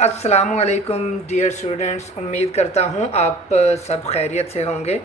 अस्सलामुअलैकुम dear students, उम्मीद करता हूँ आप सब खैरियत से होंगे।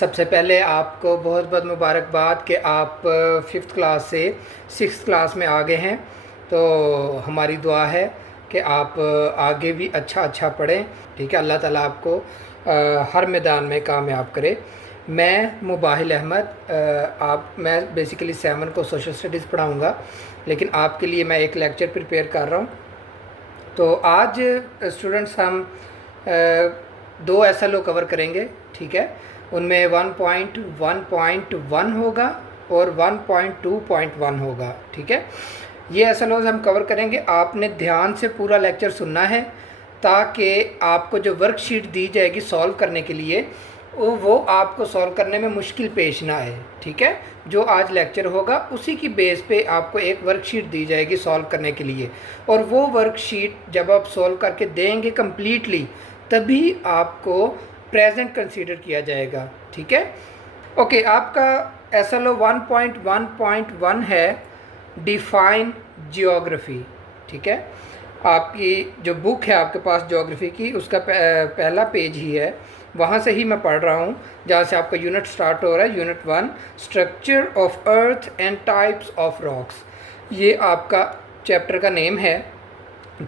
सबसे पहले आपको बहुत बहुत मुबारकबाद कि आप 5th क्लास से 6th क्लास में आ गए हैं। तो हमारी दुआ है कि आप आगे भी अच्छा पढ़ें। ठीक है, अल्लाह ताला आपको हर मैदान में कामयाब करे। मैं मुबाहिल अहमद, मैं बेसिकली 7 को सोशल स्टडीज़ पढ़ाऊँगा, लेकिन आपके लिए मैं एक लेक्चर प्रिपेयर कर रहा हूँ। तो आज स्टूडेंट्स हम दो SLO कवर करेंगे। ठीक है, उनमें 1.1.1 होगा और 1.2.1 होगा। ठीक है, ये SLOs हम कवर करेंगे। आपने ध्यान से पूरा लेक्चर सुनना है ताकि आपको जो वर्कशीट दी जाएगी सॉल्व करने के लिए वो आपको सॉल्व करने में मुश्किल पेश ना आए। ठीक है, जो आज लेक्चर होगा उसी की बेस पे आपको एक वर्कशीट दी जाएगी सॉल्व करने के लिए, और वो वर्कशीट जब आप सॉल्व करके देंगे कम्प्लीटली तभी आपको प्रेजेंट कंसीडर किया जाएगा। ठीक है, ओके। आपका SLO 1.1.1 है डिफाइन जियोग्राफी। ठीक है, आपकी जो बुक है आपके पास ज्योग्राफी की, उसका पहला पेज ही है, वहाँ से ही मैं पढ़ रहा हूँ जहाँ से आपका यूनिट स्टार्ट हो रहा है। Unit 1 structure of earth and types of rocks, ये आपका चैप्टर का नेम है,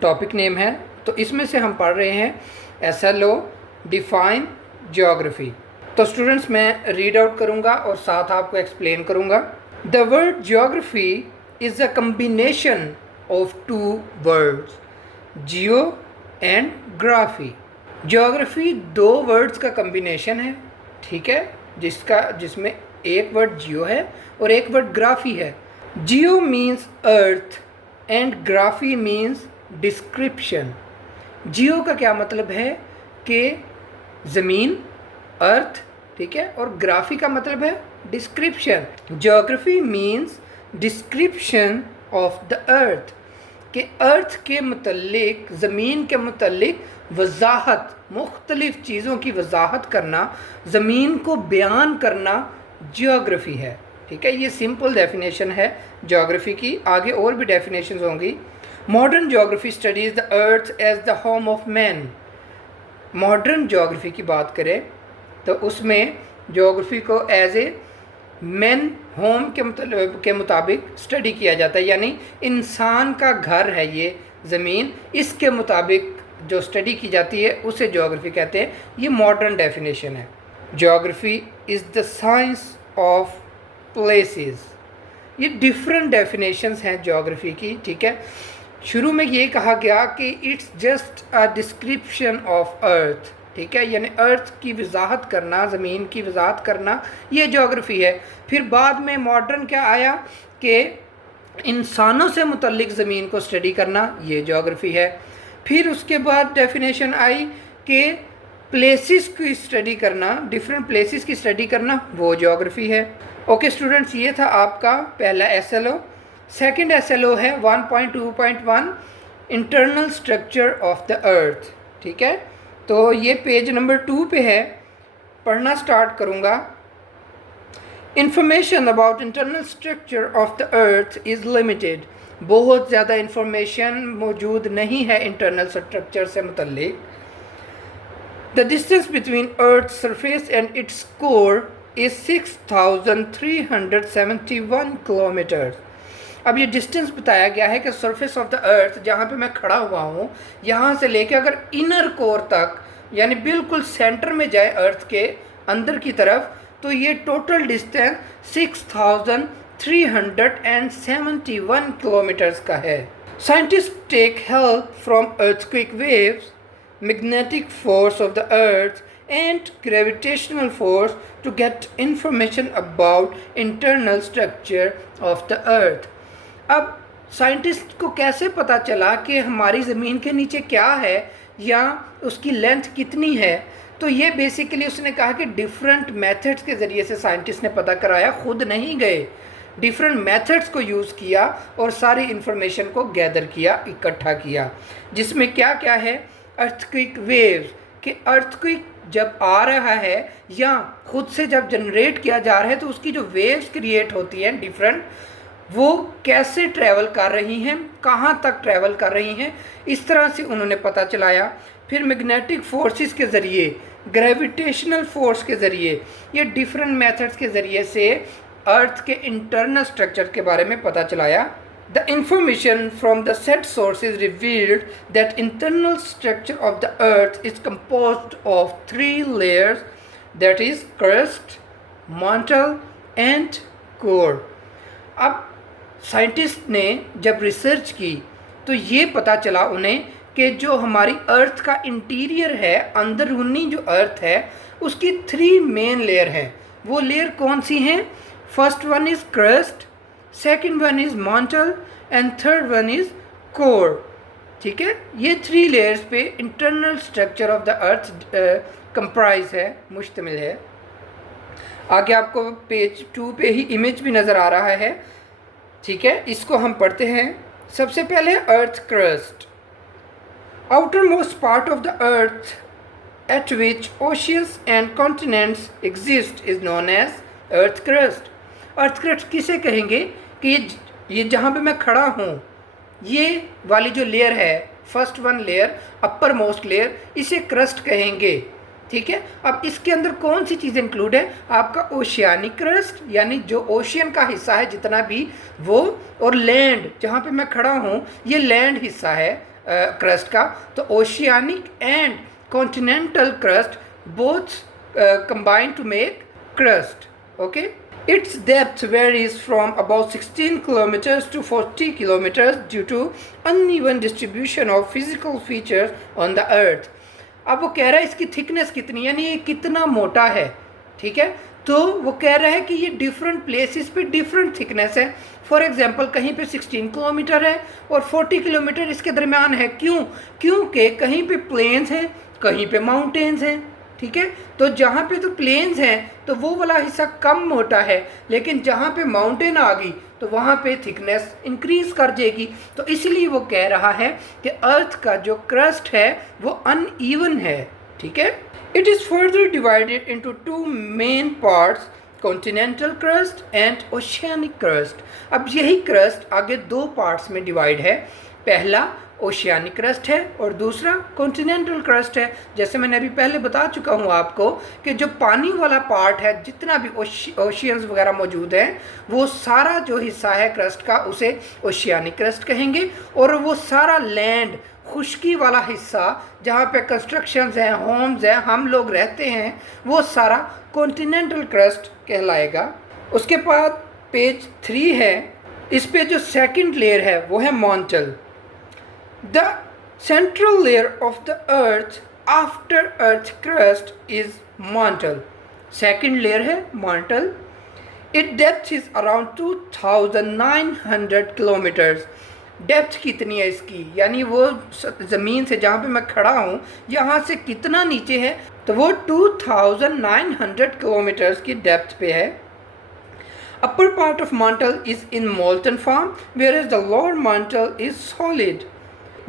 टॉपिक नेम है। तो इसमें से हम पढ़ रहे हैं SLO डिफाइन जियोग्राफी। तो स्टूडेंट्स मैं रीड आउट करूँगा और साथ आपको एक्सप्लेन करूँगा। The word geography is a combination of 2 words, Jio and graphy. Geography 2 words का कम्बिनेशन है। ठीक है, जिसमें एक वर्ड जियो है और एक वर्ड ग्राफी है। Geo means earth and graphy means description. Geo का क्या मतलब है कि ज़मीन, अर्थ, ठीक है, और ग्राफी का मतलब है description. Geography means description of the अर्थ, कि अर्थ के मुतल्लिक, ज़मीन के मुतल्लिक वजाहत, मुख्तलिफ़ चीज़ों की वजाहत करना, ज़मीन को बयान करना जियोग्राफी है। ठीक है, ये सिंपल डेफिनेशन है जियोग्राफी की। आगे और भी डेफिनेशंस होंगी। Modern geography studies the earth as the home of man. Modern geography की बात करें तो उसमें जियोग्राफी को एज ए मैन होम के मुताबिक स्टडी किया जाता है, यानी इंसान का घर है ये ज़मीन, इसके मुताबिक जो स्टडी की जाती है उसे जियोग्राफी कहते हैं। ये मॉडर्न डेफिनेशन है। Geography is the science of places. ये डिफरेंट डेफिनेशंस हैं जियोग्राफी की। ठीक है, शुरू में ये कहा गया कि it's just a description of earth. ठीक है, यानी अर्थ की वजाहत करना, ज़मीन की वजाहत करना, ये जियोग्राफी है। फिर बाद में मॉडर्न क्या आया कि इंसानों से मुतल्लिक ज़मीन को स्टडी करना, ये जियोग्राफी है। फिर उसके बाद डेफिनेशन आई कि प्लेसेस की स्टडी करना, डिफरेंट प्लेसेस की स्टडी करना, वो जियोग्राफी है। ओके स्टूडेंट्स, ये था आपका पहला SLO। सेकंड SLO है 1.2.1 इंटरनल स्ट्रक्चर ऑफ द अर्थ। ठीक है, तो ये पेज नंबर 2 पे है, पढ़ना स्टार्ट करूँगा। Information about internal structure of the earth is limited. बहुत ज़्यादा इंफॉर्मेशन मौजूद नहीं है इंटरनल स्ट्रक्चर से मुतल्लिक। The distance between earth surface and its core is 6371 kilometre. अब ये डिस्टेंस बताया गया है कि सरफेस ऑफ द अर्थ, जहाँ पे मैं खड़ा हुआ हूँ, यहाँ से लेके अगर इनर कोर तक, यानी बिल्कुल सेंटर में जाए अर्थ के अंदर की तरफ, तो ये टोटल डिस्टेंस 6371 किलोमीटर्स का है। Scientist take help from earthquake waves, magnetic force of the earth and gravitational force to get information about internal structure of the earth. अब साइंटिस्ट को कैसे पता चला कि हमारी ज़मीन के नीचे क्या है या उसकी लेंथ कितनी है? तो ये बेसिकली उसने कहा कि डिफरेंट मेथड्स के ज़रिए से साइंटिस्ट ने पता कराया, खुद नहीं गए, डिफरेंट मेथड्स को यूज़ किया और सारी इन्फॉर्मेशन को गैदर किया, इकट्ठा किया, जिसमें क्या क्या है? अर्थक्वेक वेव्स, कि अर्थक्वेक जब आ रहा है या खुद से जब जनरेट किया जा रहा है तो उसकी जो वेव्स क्रिएट होती हैं डिफरेंट, वो कैसे ट्रैवल कर रही हैं, कहाँ तक ट्रैवल कर रही हैं, इस तरह से उन्होंने पता चलाया। फिर मैग्नेटिक फोर्सेस के ज़रिए, ग्रेविटेशनल फोर्स के ज़रिए, ये डिफरेंट मेथड्स के ज़रिए से अर्थ के इंटरनल स्ट्रक्चर के बारे में पता चलाया। The information from the said sources revealed that internal structure of the earth is composed of 3 layers, that is crust, mantle and core. अब साइंटिस्ट ने जब रिसर्च की तो ये पता चला उन्हें कि जो हमारी अर्थ का इंटीरियर है, अंदरूनी जो अर्थ है, उसकी 3 मेन लेयर हैं। वो लेयर कौन सी हैं? First one is crust, second one is mantle and third one is core. ठीक है, ये 3 लेयर्स पे internal structure of the earth comprise है, मुश्तमिल है। आगे आपको पेज 2 पे ही इमेज भी नज़र आ रहा है। ठीक है, इसको हम पढ़ते हैं। सबसे पहले earth crust, outermost part of the earth at which oceans and continents exist is known as earth crust. Earth crust किसे कहेंगे कि ये जहाँ पे मैं खड़ा हूँ, ये वाली जो लेयर है, first one layer, upper most layer, इसे क्रस्ट कहेंगे। ठीक है, अब इसके अंदर कौन सी चीज़ इंक्लूड है? आपका ओशियानिक क्रस्ट, यानी जो ओशियन का हिस्सा है जितना भी वो, और लैंड, जहाँ पे मैं खड़ा हूँ ये लैंड हिस्सा है क्रस्ट का। तो oceanic and continental crust both combine to make crust. Okay, its depth varies from about 16 kilometers to 40 kilometers due to uneven distribution of physical features on the earth. अब वो कह रहा है इसकी थिकनेस कितनी, यानी ये कितना मोटा है। ठीक है, तो वो कह रहा है कि ये डिफरेंट प्लेसेस पे डिफरेंट थिकनेस है। फॉर एग्जांपल कहीं पे 16 किलोमीटर है और 40 किलोमीटर इसके दरमियान है। क्यों? क्योंकि कहीं पे प्लेन्स हैं, कहीं पे माउंटेन्स हैं। ठीक है, तो जहाँ पे तो प्लेन्स हैं तो वो वाला हिस्सा कम मोटा है, लेकिन जहाँ पे माउंटेन आ गई तो वहाँ पे थिकनेस इंक्रीज कर जाएगी। तो इसलिए वो कह रहा है कि अर्थ का जो क्रस्ट है वो अनइवन है। ठीक है, it is further divided into 2 main parts, continental crust and oceanic crust. अब यही क्रस्ट आगे 2 पार्ट्स में डिवाइड है। पहला ओशियानिक क्रस्ट है और दूसरा कॉन्टिनेंटल क्रस्ट है। जैसे मैंने अभी पहले बता चुका हूँ आपको कि जो पानी वाला पार्ट है, जितना भी ओशियंस वगैरह मौजूद हैं, वो सारा जो हिस्सा है क्रस्ट का उसे ओशियानिक क्रस्ट कहेंगे। और वो सारा लैंड, खुश्की वाला हिस्सा जहाँ पे कंस्ट्रक्शंस हैं, होम्स हैं, हम लोग रहते हैं, वो सारा कॉन्टिनेंटल क्रस्ट कहलाएगा। उसके बाद पेज 3 है, इस पे जो सेकंड लेयर है वो है mantle. The central layer of the earth after earth crust is mantle. Second layer है mantle. Its depth is around 2900 kilometers. Depth कितनी है इसकी, यानी वो ज़मीन से जहाँ पे मैं खड़ा हूँ यहाँ से कितना नीचे है, तो वो 2900 किलोमीटर्स की डेप्थ पे है। Upper part of mantle is in molten form, whereas the lower mantle is solid.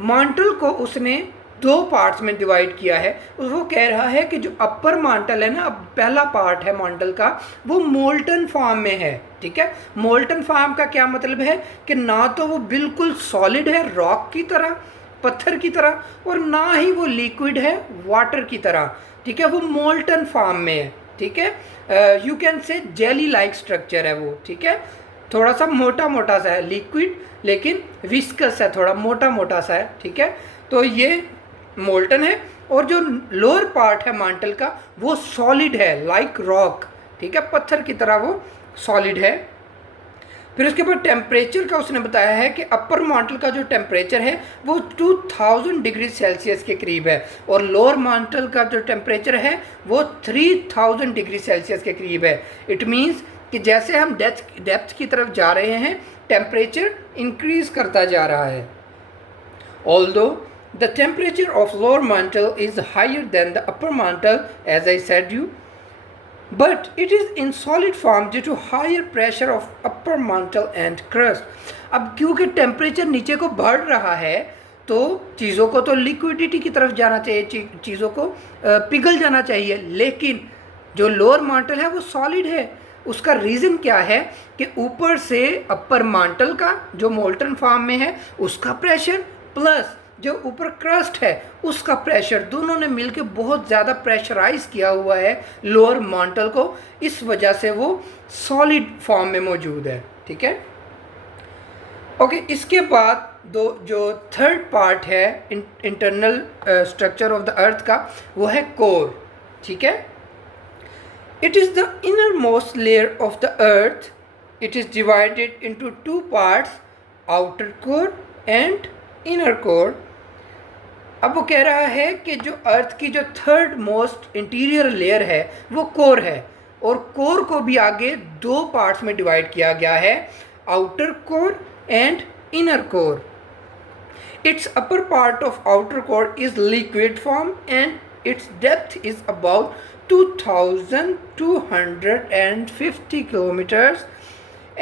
मांटल को उसने 2 पार्ट्स में डिवाइड किया है। वो कह रहा है कि जो अपर मांटल है ना, अब पहला पार्ट है मांटल का, वो मोल्टन फॉर्म में है। ठीक है, मोल्टन फॉर्म का क्या मतलब है कि ना तो वो बिल्कुल सॉलिड है रॉक की तरह, पत्थर की तरह, और ना ही वो लिक्विड है वाटर की तरह। ठीक है, वो मोल्टन फॉर्म में है। ठीक है, you can say jelly like structure है वो। ठीक है, थोड़ा सा मोटा मोटा सा है, लिक्विड लेकिन विस्कस है, थोड़ा मोटा मोटा सा है। ठीक है, तो ये मोल्टन है। और जो लोअर पार्ट है मांटल का वो सॉलिड है, लाइक रॉक। ठीक है, पत्थर की तरह वो सॉलिड है। फिर उसके बाद टेम्परेचर का उसने बताया है कि अपर मांटल का जो टेम्परेचर है वो 2000 डिग्री सेल्सियस के करीब है, और लोअर मांटल का जो टेम्परेचर है वो 3000 डिग्री सेल्सियस के करीब है। इट मीन्स कि जैसे हम डेप्थ की तरफ जा रहे हैं, टेम्परेचर इंक्रीज करता जा रहा है। Although the temperature of lower mantle is higher than the upper mantle, as I said you, but it is in solid form due to higher pressure of upper mantle and crust. अब क्योंकि temperature नीचे को बढ़ रहा है तो चीज़ों को तो लिक्विडिटी की तरफ जाना चाहिए, चीज़ों को पिघल जाना चाहिए, लेकिन जो लोअर mantle है वो सॉलिड है, उसका रीज़न क्या है कि ऊपर से अपर मांटल का जो मोल्टन फॉर्म में है उसका प्रेशर प्लस जो ऊपर क्रस्ट है उसका प्रेशर, दोनों ने मिलकर बहुत ज़्यादा प्रेशराइज किया हुआ है लोअर मांटल को, इस वजह से वो सॉलिड फॉर्म में मौजूद है। ठीक है, ओके। इसके बाद जो थर्ड पार्ट है इंटरनल स्ट्रक्चर ऑफ द अर्थ का, वो है कोर। ठीक है, it is the inner most layer of the earth. It is divided into two parts, outer core and inner core. अब वो कह रहा है कि जो अर्थ की जो थर्ड मोस्ट इंटीरियर लेयर है वो कोर है, और कोर को भी आगे दो पार्ट्स में डिवाइड किया गया है, outer core and inner core. Its upper part of outer core is liquid form and its depth is about 2250 kilometers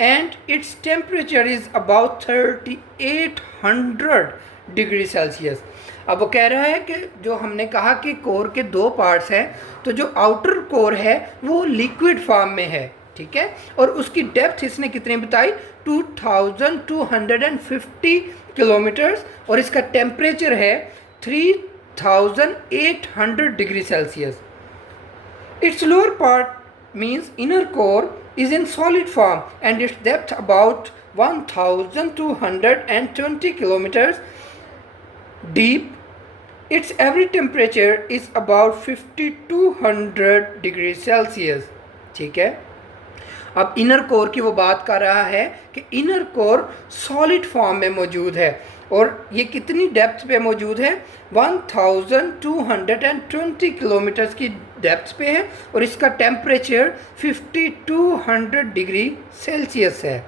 and its temperature is about 3800 degree Celsius. अब वो कह रहा है कि जो हमने कहा कि कोर के दो पार्ट्स हैं, तो जो आउटर कोर है वो लिक्विड फॉर्म में है। ठीक है, और उसकी डेप्थ इसने कितनी बताई, 2250 किलोमीटर्स, और इसका टेम्परेचर है 3800 degree Celsius. It's lower part means inner core is in solid form and it's depth about 1220 kilometres deep. It's average temperature is about 5200 degree Celsius. ठीक है, अब इनर कोर की वो बात कर रहा है कि इनर कोर सॉलिड फॉर्म में मौजूद है, और ये कितनी डेप्थ पे मौजूद है, 1220 किलोमीटर्स की डेप्थ पे है, और इसका टेम्परेचर 5200 डिग्री सेल्सियस है।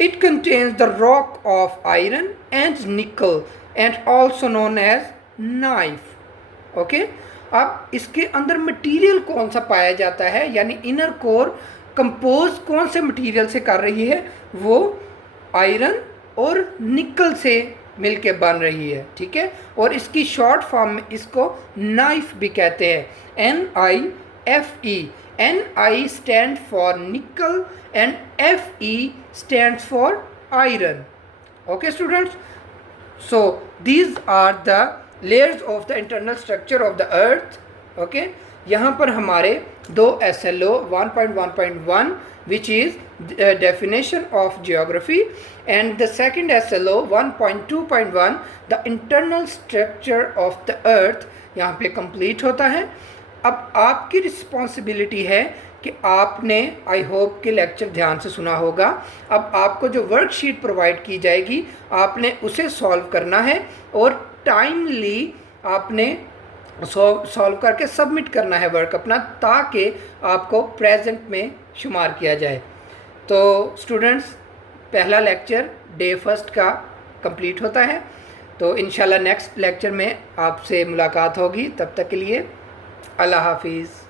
It contains the rock of iron and nickel and also known as NIFE. Okay, अब इसके अंदर मटीरियल कौन सा पाया जाता है, यानी इनर कोर कंपोज कौन से मटेरियल से कर रही है, वो आयरन और निकल से मिलके बन रही है। ठीक है, और इसकी शॉर्ट फॉर्म में इसको नाइफ भी कहते हैं, NIFE। NI stand for nickel and FE stands for iron. Okay students, so these are the layers of the internal structure of the earth. Okay, यहाँ पर हमारे दो SLO 1.1.1 which is definition of geography, and the second SLO 1.2.1 the internal structure of the earth यहाँ पे complete होता है। अब आपकी रिस्पॉन्सिबिलिटी है कि आपने, आई होप कि लेक्चर ध्यान से सुना होगा, अब आपको जो वर्कशीट प्रोवाइड की जाएगी आपने उसे सॉल्व करना है, और टाइमली आपने सॉल्व करके सबमिट करना है वर्क अपना, ताकि आपको प्रेजेंट में शुमार किया जाए। तो स्टूडेंट्स, पहला लेक्चर डे फर्स्ट का कंप्लीट होता है, तो इंशाल्लाह नेक्स्ट लेक्चर में आपसे मुलाकात होगी। तब तक के लिए अल्लाह हाफिज़।